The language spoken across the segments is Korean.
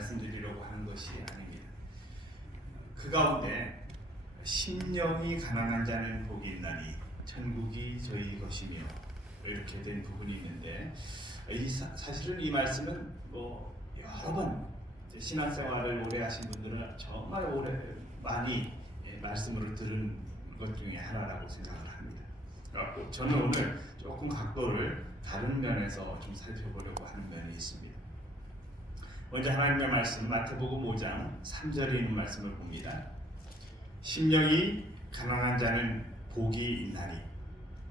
말씀드리려고 하는 것이 아닙니다. 그 가운데 심령이 가난한 자는 복이 있나니 천국이 저희 것이며 이렇게 된 부분이 있는데, 사실은 이 말씀은 여러 번 신앙생활을 오래 하신 분들은 정말 많이 말씀으로 들은 것 중에 하나라고 생각을 합니다. 저는 오늘 조금 각도를 다른 면에서 좀 살펴보려고 하는 면이 있습니다. 먼저 하나님의 말씀, 마태복음 5장 3절에 있는 말씀을 봅니다. 심령이 가난한 자는 복이 있나니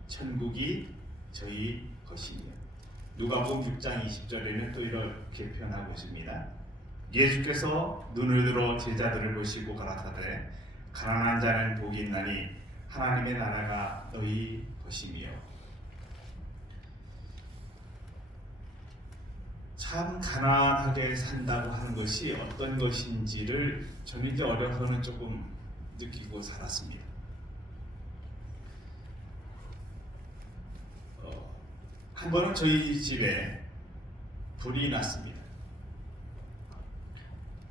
천국이 저희 것이며. 누가복음 6장 20절에는 또 이렇게 표현하고 있습니다. 예수께서 눈을 들어 제자들을 보시고 가라사대 가난한 자는 복이 있나니 하나님의 나라가 너희 것이며. 참 가난하게 산다고 하는 것이 어떤 것인지를 저는 이제 어려서는 조금 느끼고 살았습니다. 한 번은 저희 집에 불이 났습니다.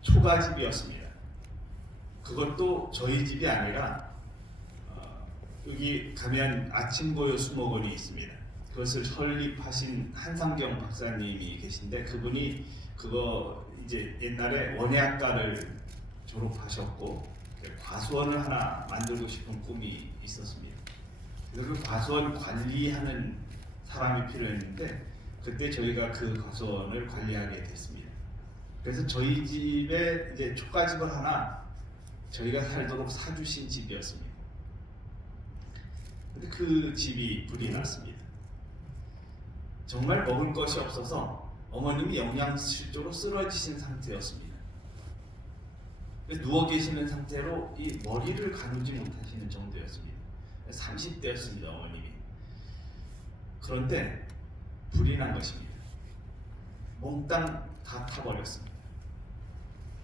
초가집이었습니다. 그것도 저희 집이 아니라 여기 가면 아침고요 수목원이 있습니다. 그것을 설립하신 한상경 박사님이 계신데, 그분이 그거 이제 옛날에 원예학과를 졸업하셨고 과수원을 하나 만들고 싶은 꿈이 있었습니다. 그래서 그 과수원 관리하는 사람이 필요했는데, 그때 저희가 그 과수원을 관리하게 됐습니다. 그래서 저희 집에 이제 초가집을 하나 저희가 살도록 사주신 집이었습니다. 근데 그 집이 불이 났습니다. 정말 먹을 것이 없어서 어머님이 영양실조로 쓰러지신 상태였습니다. 누워 계시는 상태로 이 머리를 가누지 못하시는 정도였습니다. 30대였습니다, 어머님이. 그런데 불이 난 것입니다. 몽땅 다 타버렸습니다.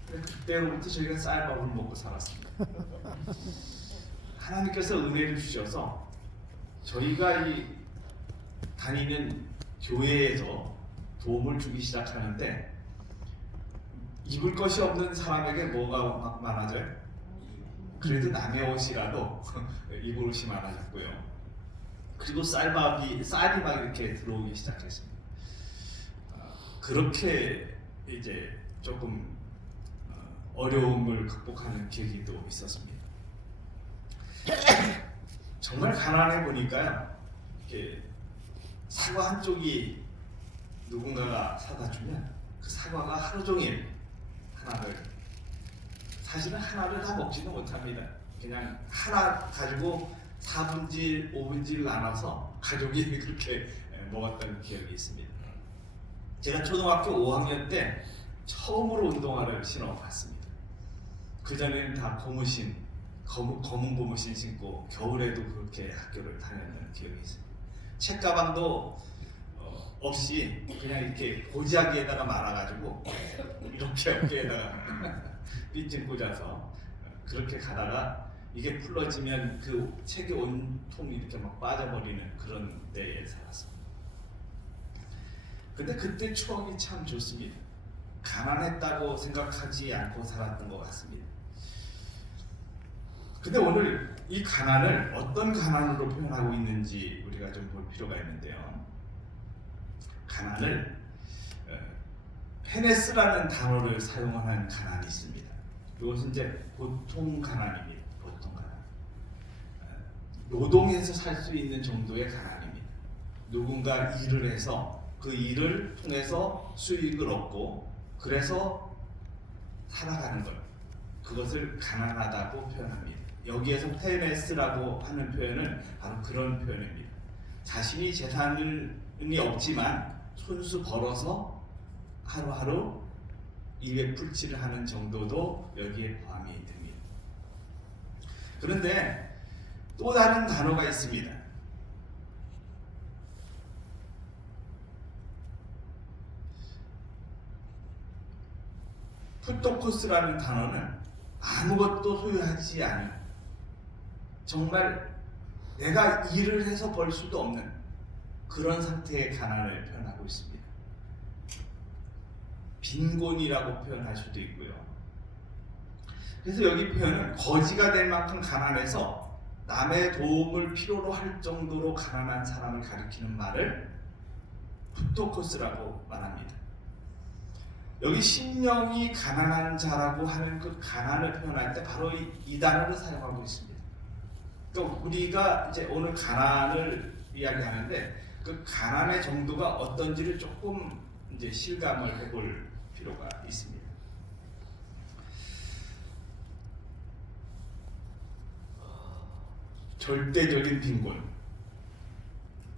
그때로부터 저희가 쌀밥을 먹고 살았습니다. 하나님께서 은혜를 주셔서 저희가 이 다니는 교회에서 도움을 주기 시작하는데, 입을 것이 없는 사람에게 뭐가 막 많아져요? 그래도 남의 옷이라도 입을 옷이 많아졌고요. 그리고 쌀이 막 이렇게 들어오기 시작했습니다. 그렇게 이제 조금 어려움을 극복하는 계기도 있었습니다. 정말 가난해 보니까요, 이렇게 사과 한 쪽이 누군가가 사다 주면 그 사과가 하루 종일 사실은 하나를 다 먹지는 못합니다. 그냥 하나 가지고 4분질, 5분질 나눠서 가족이 그렇게 먹었던 기억이 있습니다. 제가 초등학교 5학년 때 처음으로 운동화를 신어봤습니다. 그전에는 다 검은 고무신 신고 겨울에도 그렇게 학교를 다녔던 기억이 있습니다. 책가방도 없이 그냥 이렇게 보자기에다가 말아가지고 이렇게 어깨에다가 핀진 꽂아서 그렇게 가다가 이게 풀러지면 그 책이 온통 이렇게 막 빠져버리는 그런 때에 살았습니다. 근데 그때 추억이 참 좋습니다. 가난했다고 생각하지 않고 살았던 것 같습니다. 근데 오늘 이 가난을 어떤 가난으로 표현하고 있는지 우리가 좀 볼 필요가 있는데요. 가난을 페네스라는 단어를 사용하는 가난이 있습니다. 이것은 이제 보통 가난입니다. 보통 가난. 노동해서 살 수 있는 정도의 가난입니다. 누군가 일을 해서 그 일을 통해서 수익을 얻고 그래서 살아가는 것, 그것을 가난하다고 표현합니다. 여기에서 페네스라고 하는 표현은 바로 그런 표현입니다. 자신이 재산이 없지만 손수 벌어서 하루하루 입에 풀칠을 하는 정도도 여기에 포함이 됩니다. 그런데 또 다른 단어가 있습니다. 푸토코스라는 단어는 아무것도 소유하지 않은, 정말 내가 일을 해서 벌 수도 없는 그런 상태의 가난을 표현하고 있습니다. 빈곤이라고 표현할 수도 있고요. 그래서 여기 표현은 거지가 될 만큼 가난해서 남의 도움을 필요로 할 정도로 가난한 사람을 가리키는 말을 푸토코스라고 말합니다. 여기 심령이 가난한 자라고 하는 그 가난을 표현할 때 바로 이 단어를 사용하고 있습니다. 그러니까 우리가 이제 오늘 가난을 이야기하는데 그 가난의 정도가 어떤지를 조금 이제 실감을 해볼 필요가 있습니다. 절대적인 빈곤.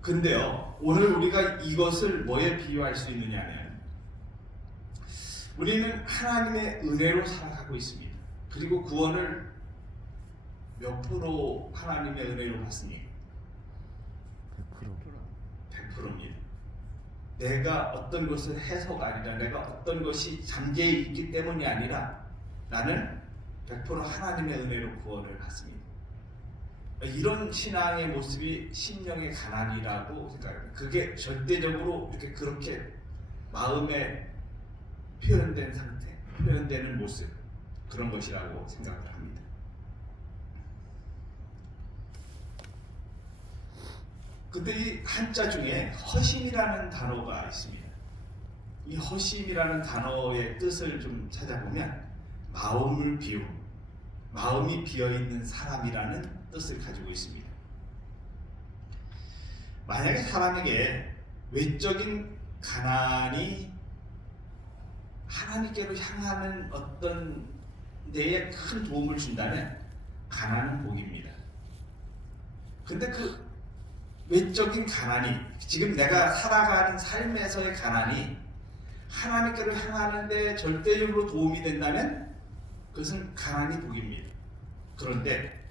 근데요, 오늘 우리가 이것을 뭐에 비유할 수 있느냐면, 우리는 하나님의 은혜로 살아가고 있습니다. 그리고 구원을 몇 프로 하나님의 은혜로 받습니까? 100%입니다. 내가 어떤 것을 해서가 아니라, 내가 어떤 것이 잠재해 있기 때문이 아니라, 나는 100% 하나님의 은혜로 구원을 받습니다. 이런 신앙의 모습이 심령의 가난이라고 생각합니다. 그게 절대적으로 이렇게 그렇게 마음에 표현된 상태, 표현되는 모습, 그런 것이라고 생각을 합니다. 근데 이 한자 중에 허심이라는 단어가 있습니다. 이 허심이라는 단어의 뜻을 좀 찾아보면 마음을 비움, 마음이 비어있는 사람이라는 뜻을 가지고 있습니다. 만약에 사람에게 외적인 가난이 하나님께로 향하는 어떤 데에 큰 도움을 준다면 가난은 복입니다. 근데 그 외적인 가난이, 지금 내가 살아가는 삶에서의 가난이 하나님께로 향하는 데 절대적으로 도움이 된다면 그것은 가난이 복입니다. 그런데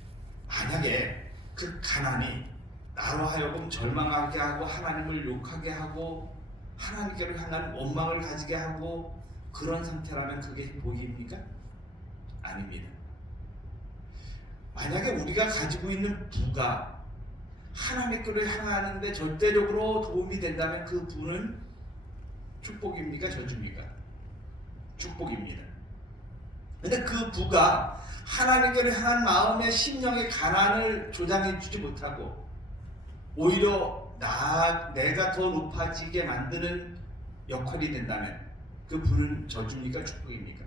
만약에 그 가난이 나로 하여금 절망하게 하고 하나님을 욕하게 하고 하나님께로 향한 원망을 가지게 하고 그런 상태라면 그게 복입니까? 아닙니다. 만약에 우리가 가지고 있는 부가 하나님께로 향하는데 절대적으로 도움이 된다면 그 부는 축복입니까? 저주입니까? 축복입니다. 근데 그 부가 하나님께로 향한 마음의 심령의 가난을 조장해 주지 못하고 오히려 내가 더 높아지게 만드는 역할이 된다면 그 부는 저주입니까? 축복입니까?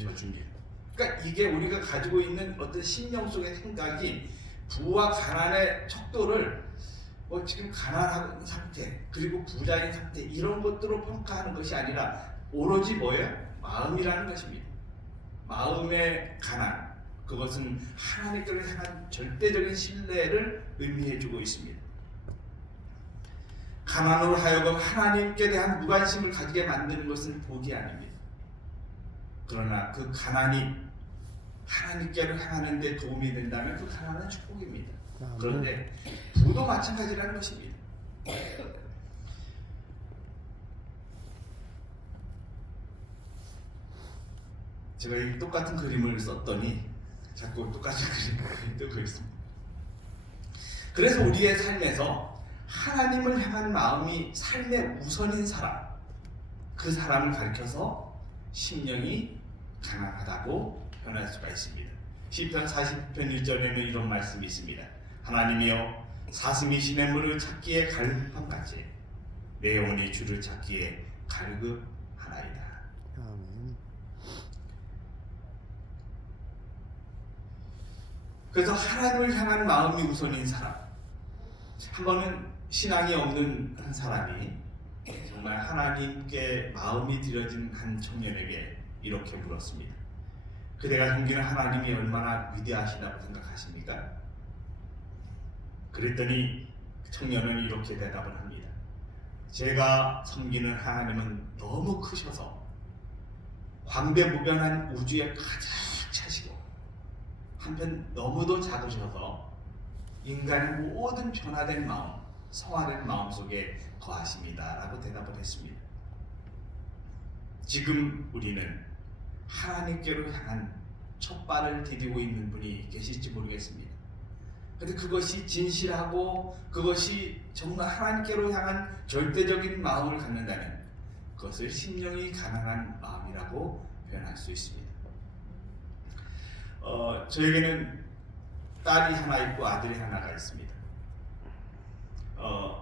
저주입니다. 그러니까 이게 우리가 가지고 있는 어떤 심령 속의 생각이 부와 가난의 척도를 지금 가난한 상태 그리고 부자인 상태 이런 것들로 평가하는 것이 아니라 오로지 뭐예요? 마음이라는 것입니다. 마음의 가난, 그것은 하나님께로 향한 절대적인 신뢰를 의미해주고 있습니다. 가난으로 하여금 하나님께 대한 무관심을 가지게 만드는 것은 복이 아닙니다. 그러나 그 가난이 하나님께로 향하는 데 도움이 된다면 그 가난은 축복입니다. 그런데 부도 마찬가지라는 것입니다. 제가 이 똑같은 그림을 썼더니 자꾸 똑같은 그림이 뜨고 있습니다. 그래서 우리의 삶에서 하나님을 향한 마음이 삶의 우선인 사람, 그 사람을 가리켜서 심령이 가난하다고 표현할 수가 있습니다. 시편 40편 1절에는 이런 말씀이 있습니다. 하나님이여 사슴이 시냇물을 찾기에 갈급함같이 내 영혼이 주를 찾기에 갈급하나이다. 그래서 하나님을 향한 마음이 우선인 사람, 한 번은 신앙이 없는 한 사람이 정말 하나님께 마음이 들여진 한 청년에게 이렇게 물었습니다. 그대가 섬기는 하나님이 얼마나 위대하시다고 생각하십니까? 그랬더니 청년은 이렇게 대답을 합니다. 제가 섬기는 하나님은 너무 크셔서 광대무변한 우주에 가장 차시고 한편 너무도 작으셔서 인간의 모든 변화된 마음, 성화된 마음 속에 거하십니다 라고 대답을 했습니다. 지금 우리는 하나님께로 향한 첫 발을 디디고 있는 분이 계실지 모르겠습니다. 그런데 그것이 진실하고 그것이 정말 하나님께로 향한 절대적인 마음을 갖는다면 그것을 심령이 가난한 마음이라고 표현할 수 있습니다. 저에게는 딸이 하나 있고 아들이 하나가 있습니다.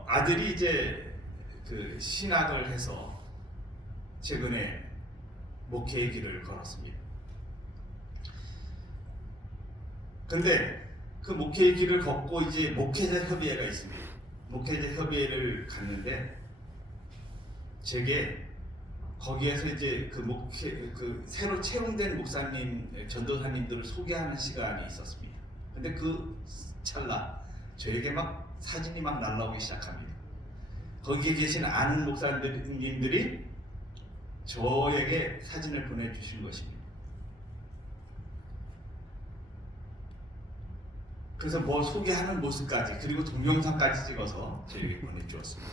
아들이 이제 그 신학을 해서 최근에 목회의 길을 걸었습니다. 근데 그 목회의 길을 걷고 이제 목회자 협의회가 있습니다. 목회자 협의회를 갔는데 제게 거기에서 이제 그 새로 채용된 목사님, 전도사님들을 소개하는 시간이 있었습니다. 근데 그 찰나 저에게 막 사진이 막 날라오기 시작합니다. 거기에 계신 아는 목사님들이 저에게 사진을 보내주신 것입니다. 그래서 뭐 소개하는 모습까지 그리고 동영상까지 찍어서 저에게 보내주었습니다.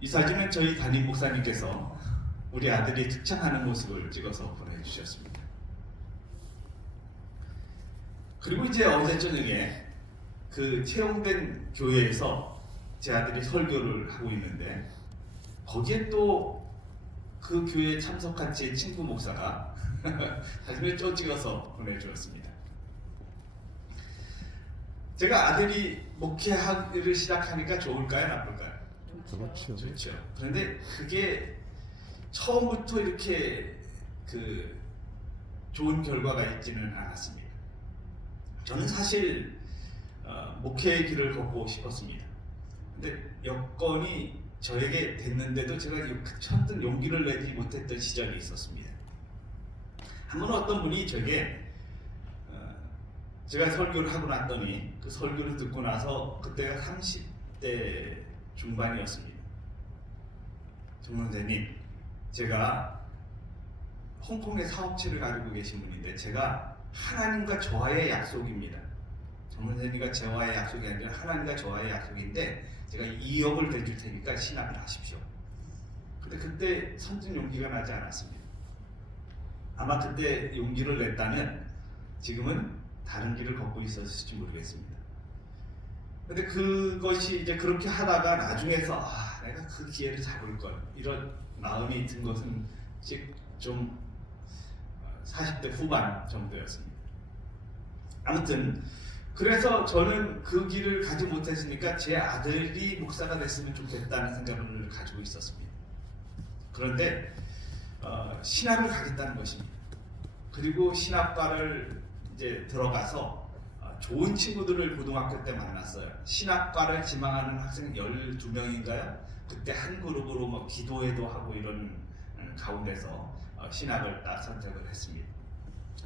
이 사진은 저희 담임 목사님께서 우리 아들이 특장하는 모습을 찍어서 보내주셨습니다. 그리고 이제 어제 저녁에 그 채용된 교회에서 제 아들이 설교를 하고 있는데 거기에 또 그 교회에 참석한 제 친구 목사가 사진을 또 찍어서 보내주었습니다. 제가 아들이 목회를 시작하니까 좋을까요, 나쁠까요? 그렇죠. 좋죠. 그런데 그게 처음부터 이렇게 그 좋은 결과가 있지는 않았습니다. 저는 사실 목회의 길을 걷고 싶었습니다. 근데 여건이 저에게 됐는데도 제가 천등 용기를 내지 못했던 시절이 있었습니다. 한번 어떤 분이 저에게 제가 설교를 하고 났더니 그 설교를 듣고 나서 그때가 30대 중반이었습니다. 정 선생님, 제가 홍콩에 사업체를 가지고 계신 분인데 제가 하나님과 저와의 약속입니다. 정 선생님과 저와의 약속이 아니라 하나님과 저와의 약속인데 제가 2억을 대줄 테니까 신학을 하십시오. 근데 그때 선뜻 용기가 나지 않았습니다. 아마 그때 용기를 냈다면 지금은 다른 길을 걷고 있었을지 모르겠습니다. 근데 그것이 이제 그렇게 하다가 나중에서 내가 그 기회를 잡을 걸 이런 마음이 든 것은 좀 40대 후반 정도였습니다. 아무튼 그래서 저는 그 길을 가지 못했으니까 제 아들이 목사가 됐으면 좋겠다는 생각을 가지고 있었습니다. 그런데 신학을 가겠다는 것입니다. 그리고 신학과를 이제 들어가서 좋은 친구들을 고등학교 때 만났어요. 신학과를 지망하는 학생 12명인가요? 그때 한 그룹으로 뭐 기도회도 하고 이런 가운데서 신학을 딱 선택을 했습니다.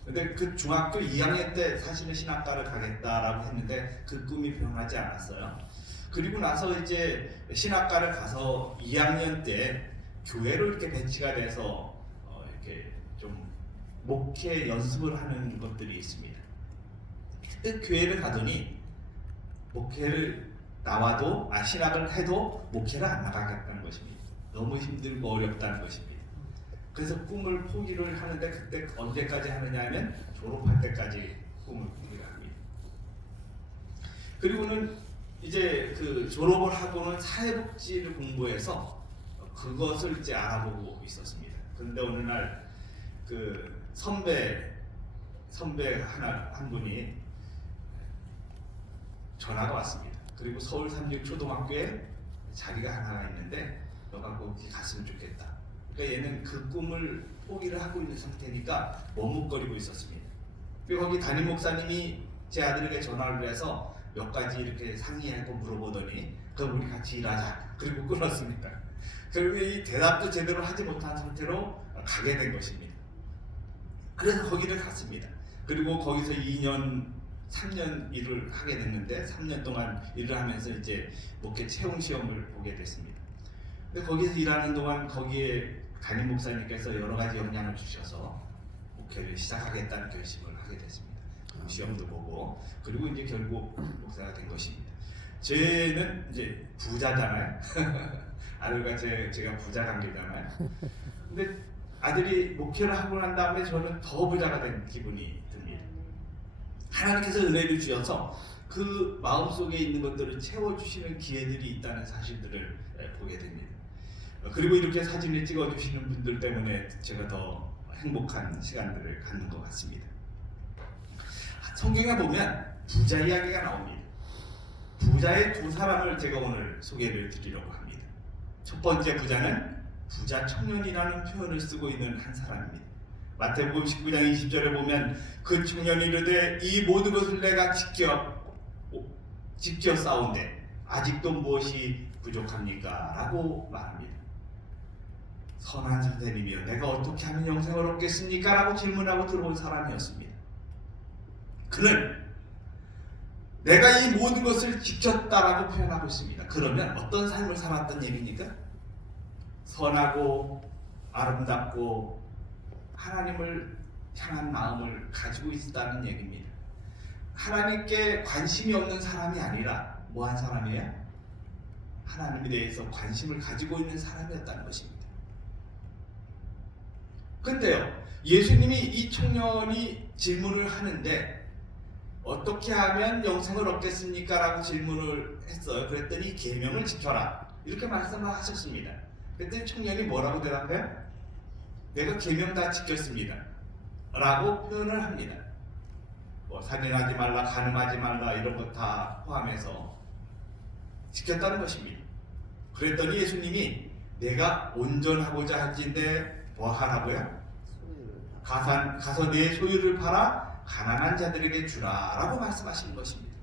근데 그 중학교 2학년 때 사실은 신학과를 가겠다라고 했는데 그 꿈이 변하지 않았어요. 그리고 나서 이제 신학과를 가서 2학년 때 교회로 이렇게 배치가 돼서 이렇게 좀 목회 연습을 하는 것들이 있습니다. 그때 교회를 가더니 목회를 나와도 신학을 해도 목회를 안 나가겠다는 것입니다. 너무 힘들고 어렵다는 것입니다. 그래서 꿈을 포기를 하는데 그때 언제까지 하느냐면 졸업할 때까지 꿈을 포기를 합니다. 그리고는 이제 그 졸업을 하고는 사회복지를 공부해서 그것을 이제 알아보고 있었습니다. 그런데 어느 날 그 선배 한 분이 전화가 왔습니다. 그리고 서울 삼육초등학교에 자리가 하나가 있는데 너가 거기 갔으면 좋겠다. 그러니까 얘는 그 꿈을 포기를 하고 있는 상태니까 머뭇거리고 있었습니다. 그리고 거기 담임 목사님이 제 아들에게 전화를 해서 몇 가지 이렇게 상의하고 물어보더니 그럼 우리 같이 일하자. 그리고 끊었습니다. 그리고 이 대답도 제대로 하지 못한 상태로 가게 된 것입니다. 그래서 거기를 갔습니다. 그리고 거기서 2년, 3년 일을 하게 됐는데 3년 동안 일을 하면서 이제 목회 채용 시험을 보게 됐습니다. 근데 거기서 일하는 동안 거기에 담임 목사님께서 여러 가지 영향을 주셔서 목회를 시작하겠다는 결심을 하게 됐습니다. 시험도 보고 그리고 이제 결국 목사가 된 것입니다. 쟤는 이제 부자잖아요. 아들과 제가 부자 관계잖아요. 근데 아들이 목회를 하고 난 다음에 저는 더 부자가 된 기분이 듭니다. 하나님께서 은혜를 주셔서 그 마음속에 있는 것들을 채워주시는 기회들이 있다는 사실들을 보게 됩니다. 그리고 이렇게 사진을 찍어주시는 분들 때문에 제가 더 행복한 시간들을 갖는 것 같습니다. 성경에 보면 부자 이야기가 나옵니다. 부자의 두 사람을 제가 오늘 소개를 드리려고 합니다. 첫 번째 부자는 부자 청년이라는 표현을 쓰고 있는 한 사람입니다. 마태복음 19장 20절에 보면 그 청년이 이르되 이 모든 것을 내가 지켜 싸운데 아직도 무엇이 부족합니까? 라고 말합니다. 선한 선생님이여 내가 어떻게 하면 영생을 얻겠습니까? 라고 질문하고 들어온 사람이었습니다. 그는 내가 이 모든 것을 지켰다라고 표현하고 있습니다. 그러면 어떤 삶을 살았던 얘기입니까? 선하고 아름답고 하나님을 향한 마음을 가지고 있다는 얘기입니다. 하나님께 관심이 없는 사람이 아니라 뭐한 사람이에요? 하나님에 대해서 관심을 가지고 있는 사람이었다는 것입니다. 근데요, 예수님이 이 청년이 질문을 하는데 어떻게 하면 영생을 얻겠습니까? 라고 질문을 했어요. 그랬더니 계명을 지켜라 이렇게 말씀을 하셨습니다. 그랬더니 청년이 뭐라고 대답해요? 내가 계명 다 지켰습니다 라고 표현을 합니다. 뭐 살인하지 말라, 간음하지 말라 이런 것 다 포함해서 지켰다는 것입니다. 그랬더니 예수님이 내가 온전하고자 할진대 뭐 하라고요? 가서 내 소유를 팔아 가난한 자들에게 주라 라고 말씀하시는 것입니다.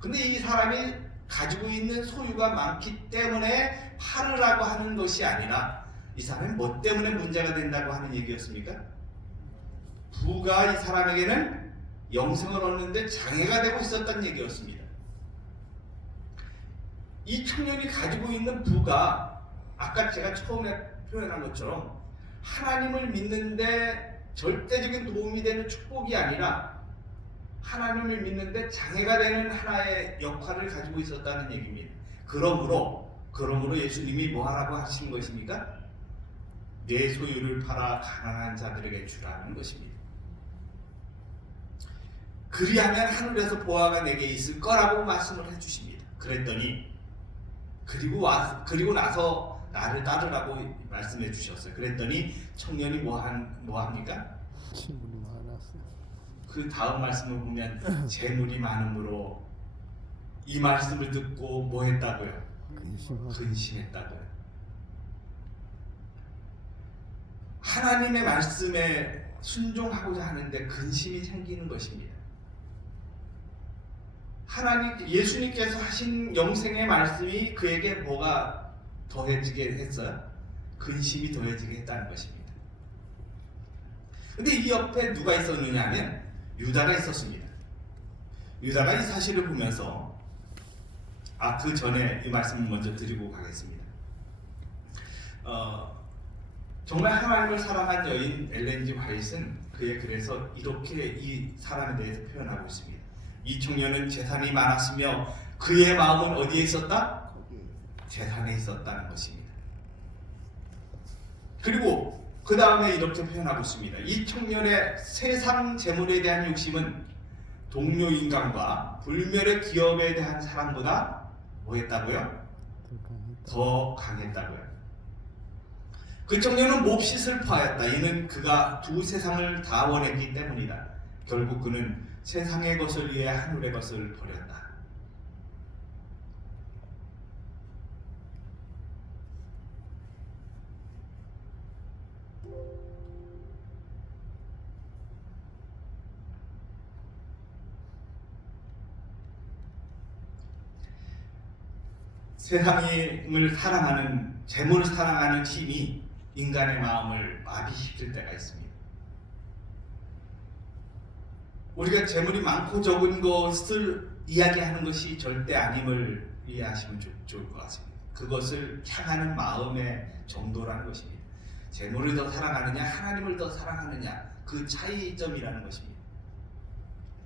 근데 이 사람이 가지고 있는 소유가 많기 때문에 팔으라고 하는 것이 아니라 이 사람이 뭐 때문에 문제가 된다고 하는 얘기였습니까? 부가 이 사람에게는 영생을 얻는데 장애가 되고 있었다는 얘기였습니다. 이 청년이 가지고 있는 부가 아까 제가 처음에 표현한 것처럼 하나님을 믿는데 절대적인 도움이 되는 축복이 아니라 하나님을 믿는데 장애가 되는 하나의 역할을 가지고 있었다는 얘기입니다. 그러므로 예수님이 뭐 하라고 하신 것입니까? 내 소유를 팔아 가난한 자들에게 주라는 것입니다. 그리하면 하늘에서 보화가 내게 있을 거라고 말씀을 해주십니다. 그랬더니 그리고 나서 나를 따르라고 말씀해 주셨어요. 그랬더니 청년이 뭐 합니까? 재물이 많았어요. 그 다음 말씀을 보면 재물이 많음으로 이 말씀을 듣고 뭐 했다고요? 근심했다고요. 하나님의 말씀에 순종하고자 하는데 근심이 생기는 것입니다. 예수님께서 하신 영생의 말씀이 그에게 뭐가 더해지게 했어요? 근심이 더해지게 했다는 것입니다. 근데 이 옆에 누가 있었느냐 하면 유다가 있었습니다. 유다가 이 사실을 보면서 그 전에 이 말씀을 먼저 드리고 가겠습니다. 정말 하나님을 사랑한 여인 엘렌 G. 화이트는 그의 글에서 이렇게 이 사람에 대해서 표현하고 있습니다. 이 청년은 재산이 많았으며 그의 마음은 어디에 있었다? 재산에 있었다는 것입니다. 그리고 그 다음에 이렇게 표현하고 있습니다. 이 청년의 세상 재물에 대한 욕심은 동료 인간과 불멸의 기업에 대한 사랑보다 뭐했다고요? 더 강했다고요. 그 청년은 몹시 슬퍼하였다. 이는 그가 두 세상을 다 원했기 때문이다. 결국 그는 세상의 것을 위해 하늘의 것을 버렸다. 세상을 사랑하는, 재물을 사랑하는 힘이 인간의 마음을 마비시킬 때가 있습니다. 우리가 재물이 많고 적은 것을 이야기하는 것이 절대 아님을 이해하시면 좋을 것 같습니다. 그것을 향하는 마음의 정도라는 것입니다. 재물을 더 사랑하느냐, 하나님을 더 사랑하느냐, 그 차이점이라는 것입니다.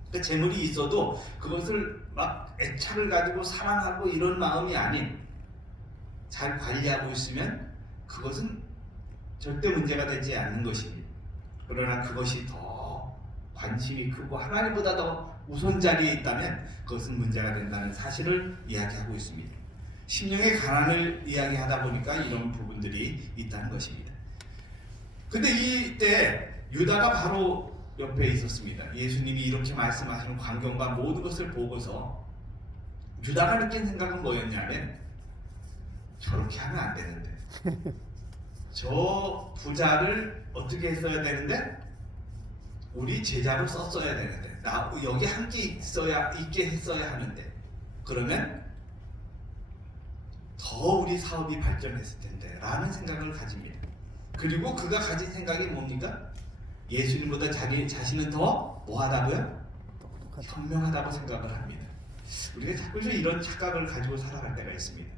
그러니까 재물이 있어도 그것을 막 애착을 가지고 사랑하고 이런 마음이 아닌, 잘 관리하고 있으면 그것은 절대 문제가 되지 않는 것입니다. 그러나 그것이 더 관심이 크고 하나님보다 더 우선 자리에 있다면 그것은 문제가 된다는 사실을 이야기하고 있습니다. 심령의 가난을 이야기하다 보니까 이런 부분들이 있다는 것입니다. 근데 이때 유다가 바로 옆에 있었습니다. 예수님이 이렇게 말씀하시는 광경과 모든 것을 보고서 유다가 느낀 생각은 뭐였냐면 저렇게 하면 안 되는데 저 부자를 어떻게 했어야 되는데 우리 제자로 썼어야 되는데 나 여기 함께 있게 했어야 하는데 그러면 더 우리 사업이 발전했을 텐데 라는 생각을 가집니다. 그리고 그가 가진 생각이 뭡니까? 예수님보다 자기 자신은 더 뭐하다고요? 현명하다고 생각을 합니다. 우리가 자꾸 이런 착각을 가지고 살아갈 때가 있습니다.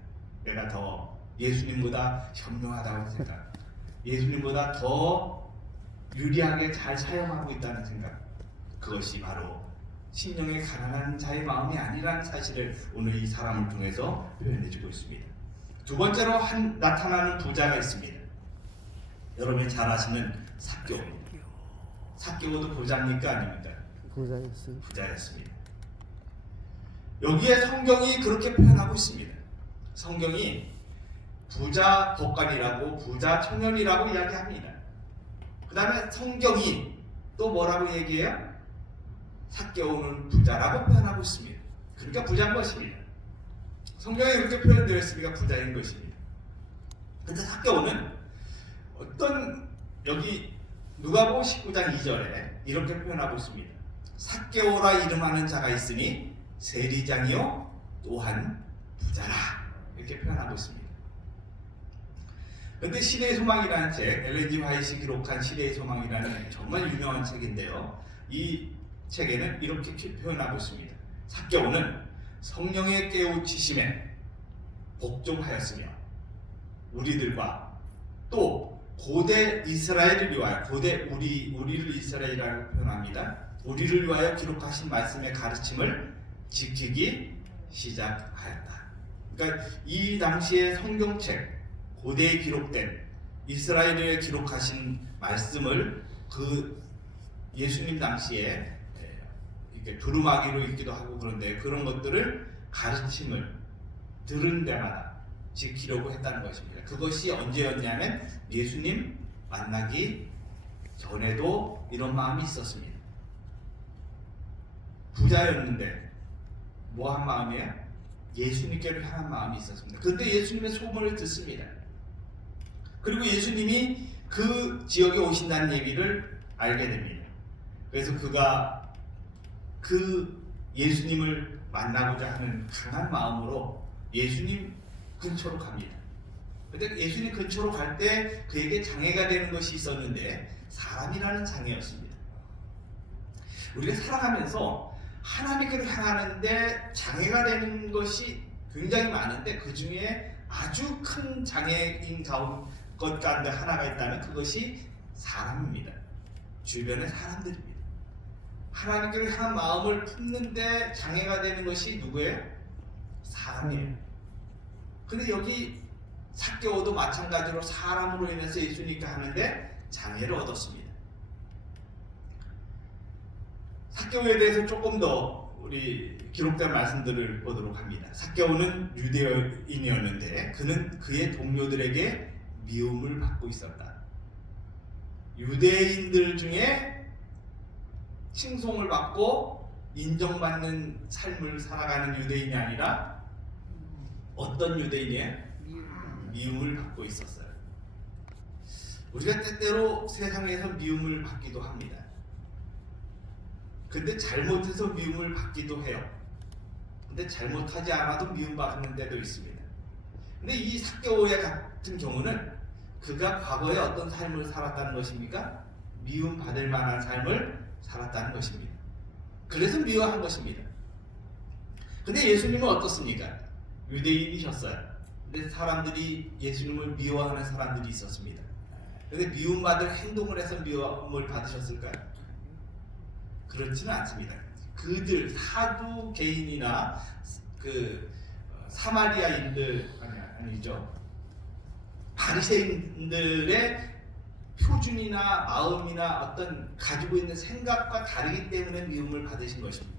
내가 더 예수님보다 현명하다고 생각, 예수님보다 더 유리하게 잘 사용하고 있다는 생각, 그것이 바로 심령의 가난한 자의 마음이 아니라는 사실을 오늘 이 사람을 통해서 표현해주고 있습니다. 두 번째로 나타나는 부자가 있습니다. 여러분이 잘 아시는 삭개오입니다. 삭개오도 부자입니까 아닙니까? 부자였습니다. 부자였습니다. 여기에 성경이 그렇게 표현하고 있습니다. 성경이 부자 덕간이라고 부자 청년이라고 이야기합니다. 그 다음에 성경이 또 뭐라고 얘기해요? 삭개오는 부자라고 표현하고 있습니다. 그러니까 부자인 것입니다. 성경에 이렇게 표현되어 있으니까 부자인 것입니다. 근데 삭개오는 어떤 여기 누가복음 19장 2절에 이렇게 표현하고 있습니다. 삭개오라 이름하는 자가 있으니 세리장이요 또한 부자라 이렇게 표현하고 있습니다. 그런데 시대의 소망이라는 책, 엘렌 G 화이트가 기록한 시대의 소망이라는 정말 유명한 책인데요. 이 책에는 이렇게 표현하고 있습니다. 삭개오는 성령의 깨우치심에 복종하였으며 우리들과 또 고대 이스라엘을 위하여, 고대 우리를 이스라엘이라고 표현합니다. 우리를 위하여 기록하신 말씀의 가르침을 지키기 시작하였다. 그러니까 이 당시의 성경책, 고대에 기록된 이스라엘에 기록하신 말씀을 그 예수님 당시에 이렇게 두루마기로 읽기도 하고 그런데 그런 것들을 가르침을 들은 데마다 지키려고 했다는 것입니다. 그것이 언제였냐면 예수님 만나기 전에도 이런 마음이 있었습니다. 부자였는데 뭐 한 마음이에요? 예수님께로 향한 마음이 있었습니다. 그런데 예수님의 소문을 듣습니다. 그리고 예수님이 그 지역에 오신다는 얘기를 알게 됩니다. 그래서 그가 그 예수님을 만나고자 하는 강한 마음으로 예수님 근처로 갑니다. 그런데 예수님 근처로 갈 때 그에게 장애가 되는 것이 있었는데 사람이라는 장애였습니다. 우리가 살아가면서 하나님께로 향하는데 장애가 되는 것이 굉장히 많은데 그 중에 아주 큰 장애인 것 가운데 하나가 있다면 그것이 사람입니다. 주변의 사람들입니다. 하나님께로 향한 마음을 품는데 장애가 되는 것이 누구예요? 사람이에요. 근데 여기 삭개오도 마찬가지로 사람으로 인해서 예수님께 하는데 장애를 얻었습니다. 삭개오에 대해서 조금 더 우리 기록된 말씀들을 보도록 합니다. 삭개오는 유대인이었는데 그는 그의 동료들에게 미움을 받고 있었다. 유대인들 중에 칭송을 받고 인정받는 삶을 살아가는 유대인이 아니라 어떤 유대인이에요? 미움을 받고 있었어요. 우리가 때때로 세상에서 미움을 받기도 합니다. 근데 잘못해서 미움을 받기도 해요. 근데 잘못하지 않아도 미움받는 데도 있습니다. 근데 이 삭개오의 같은 경우는 그가 과거에 어떤 삶을 살았다는 것입니까? 미움받을 만한 삶을 살았다는 것입니다. 그래서 미워한 것입니다. 근데 예수님은 어떻습니까? 유대인이셨어요. 근데 사람들이 예수님을 미워하는 사람들이 있었습니다. 근데 미움받을 행동을 해서 미움을 받으셨을까요? 그렇지는 않습니다. 그들 사두 개인이나 그 사마리아인들 아니죠. 바리새인들의 표준이나 마음이나 어떤 가지고 있는 생각과 다르기 때문에 미움을 받으신 것입니다.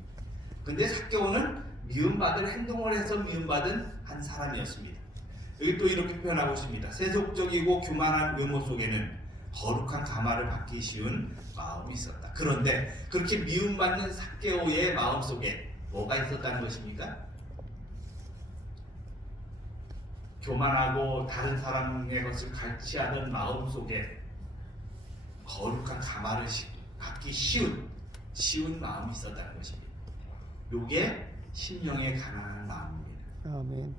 근데 삭개오는 미움받을 행동을 해서 미움받은 한 사람이었습니다. 여기 또 이렇게 표현하고 있습니다. 세속적이고 교만한 외모 속에는 거룩한 가마를 받기 쉬운 마음이 있었다. 그런데 그렇게 미움받는 삭개오의 마음 속에 뭐가 있었다는 것입니까? 교만하고 다른 사람의 것을 갈취하던 마음 속에 거룩한 가마를 받기 쉬운 마음이 있었다는 것입니다. 요게 심령의 가난한 마음입니다. 아멘.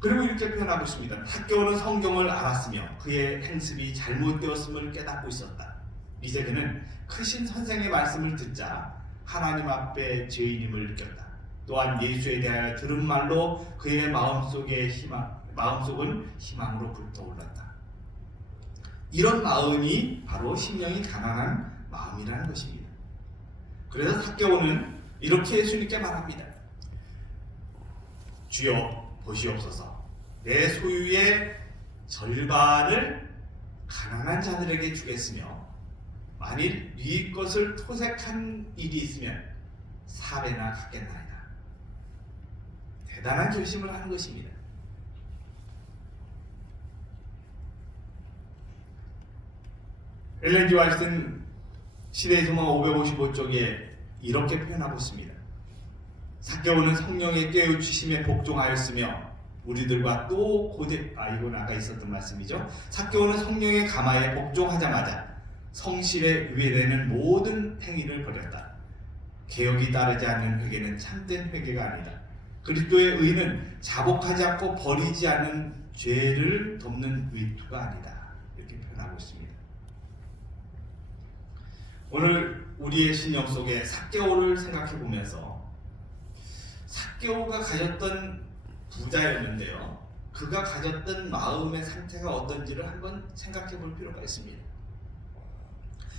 그리고 이렇게 표현하고 있습니다. 삭개오는 성경을 알았으며 그의 행습이 잘못되었음을 깨닫고 있었다. 이제 그는 크신 선생의 말씀을 듣자 하나님 앞에 죄인임을 느꼈다. 또한 예수에 대하여 들은 말로 그의 마음속은 희망으로 불타올랐다. 이런 마음이 바로 심령이 가난한 마음이라는 것입니다. 그래서 삭개오는 이렇게 예수님께 말합니다. 주여 보시옵소서. 내 소유의 절반을 가난한 자들에게 주겠으며 만일 네 것을 토색한 일이 있으면 4배나 갚겠나이다. 대단한 결심을 하는 것입니다. 엘렌 G 화이트는 시대의 소망 555쪽에 이렇게 표현하고 있습니다. 삭개오는 성령의 깨우치심에 복종하였으며 우리들과 또 이건 아까 있었던 말씀이죠. 삭개오는 성령의 가마에 복종하자마자 성실에 위배되는 모든 행위를 버렸다. 개혁이 따르지 않는 회개는 참된 회개가 아니다. 그리스도의 의는 자복하지 않고 버리지 않은 죄를 덮는 의투가 아니다. 이렇게 표현하고 있습니다. 오늘 우리의 신령 속에 삭개오를 생각해 보면서 삭개오가 가졌던 부자였는데요. 그가 가졌던 마음의 상태가 어떤지를 한번 생각해 볼 필요가 있습니다.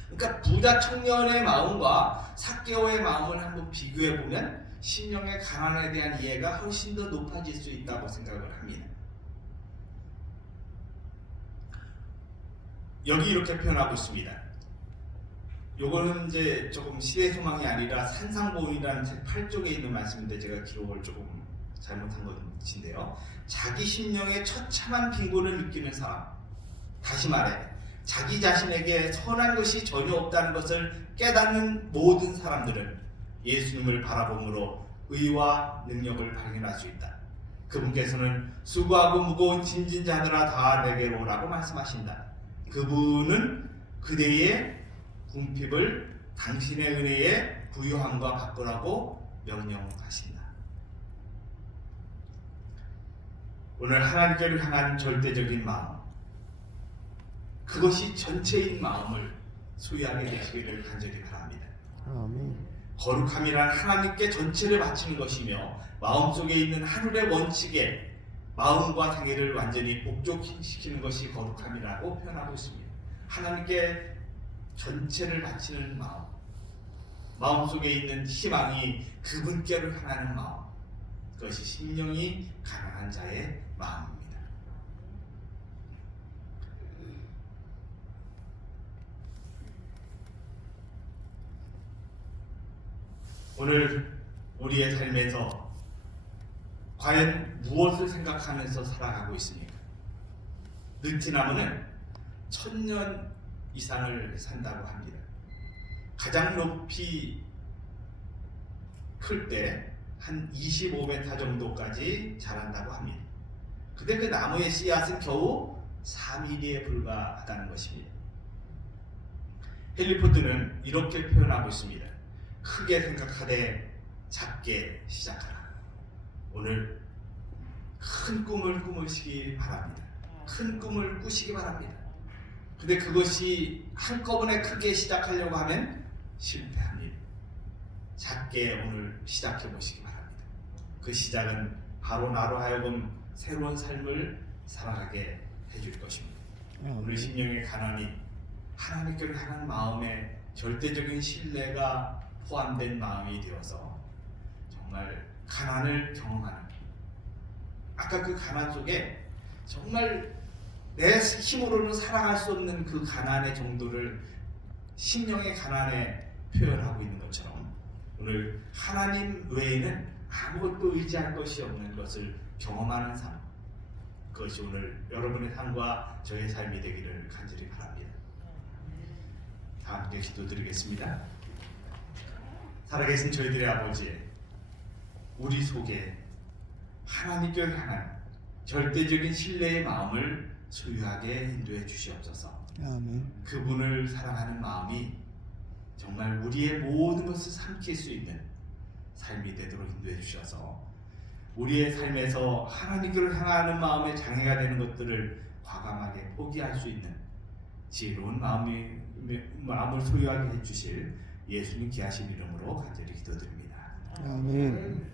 그러니까 부자 청년의 마음과 삭개오의 마음을 한번 비교해 보면 심령의 가난에 대한 이해가 훨씬 더 높아질 수 있다고 생각을 합니다. 여기 이렇게 표현하고 있습니다. 요거는 이제 조금 시대 소망이 아니라 산상보훈이라는 책 8쪽에 있는 말씀인데 제가 기록을 조금 잘못한 것인데요. 자기 심령의 처참한 빈곤을 느끼는 사람, 다시 말해 자기 자신에게 선한 것이 전혀 없다는 것을 깨닫는 모든 사람들은 예수님을 바라봄으로 의와 능력을 발견할 수 있다. 그분께서는 수고하고 무거운 짐진 자들아 다 내게로 오라고 말씀하신다. 그분은 그대의 궁핍을 당신의 은혜에 부유함과 바꾸라고 명령하신다. 오늘 하나님께를 향한 절대적인 마음, 그것이 전체인 마음을 소유하게 되시기를 간절히 바랍니다. 아멘. 거룩함이란 하나님께 전체를 바치는 것이며 마음속에 있는 하늘의 원칙에 마음과 생애를 완전히 복종시키는 것이 거룩함이라고 표현하고 있습니다. 하나님께 전체를 바치는 마음, 마음속에 있는 희망이 그분께로 향하는 마음, 그것이 심령이 가난한 자의 마음입니다. 오늘 우리의 삶에서 과연 무엇을 생각하면서 살아가고 있습니까? 느티나무는 1000년 이상을 산다고 합니다. 가장 높이 클 때 한 25m 정도까지 자란다고 합니다. 근데 그 나무의 씨앗은 겨우 4mm에 불과하다는 것입니다. 헨리 포드는 이렇게 표현하고 있습니다. 크게 생각하되 작게 시작하라. 오늘 큰 꿈을 꾸시기 바랍니다. 큰 꿈을 꾸시기 바랍니다. 근데 그것이 한꺼번에 크게 시작하려고 하면 실패합니다. 작게 오늘 시작해 보시기 바랍니다. 그 시작은 바로 나로 하여금 새로운 삶을 살아가게 해줄 것입니다. 오늘 심령의 가난이 하나님께로 향한 마음에 절대적인 신뢰가 포함된 마음이 되어서 정말 가난을 경험하는, 아까 그 가난 속에 정말 내 힘으로는 살아갈 수 없는 그 가난의 정도를, 심령의 가난의 표현하고 있는 것처럼 오늘 하나님 외에는 아무것도 의지할 것이 없는 것을 경험하는 삶, 그것이 오늘 여러분의 삶과 저의 삶이 되기를 간절히 바랍니다. 다 함께 기도드리겠습니다. 살아계신 저희들의 아버지, 우리 속에 하나님께 향한 절대적인 신뢰의 마음을 소유하게 인도해 주시옵소서. 아멘. 그분을 사랑하는 마음이 정말 우리의 모든 것을 삼킬 수 있는 삶이 되도록 인도해 주셔서 우리의 삶에서 하나님께로 향하는 마음의 장애가 되는 것들을 과감하게 포기할 수 있는 지혜로운 마음을 소유하게 해주실 예수님 귀하신 이름으로 간절히 기도드립니다. 아멘.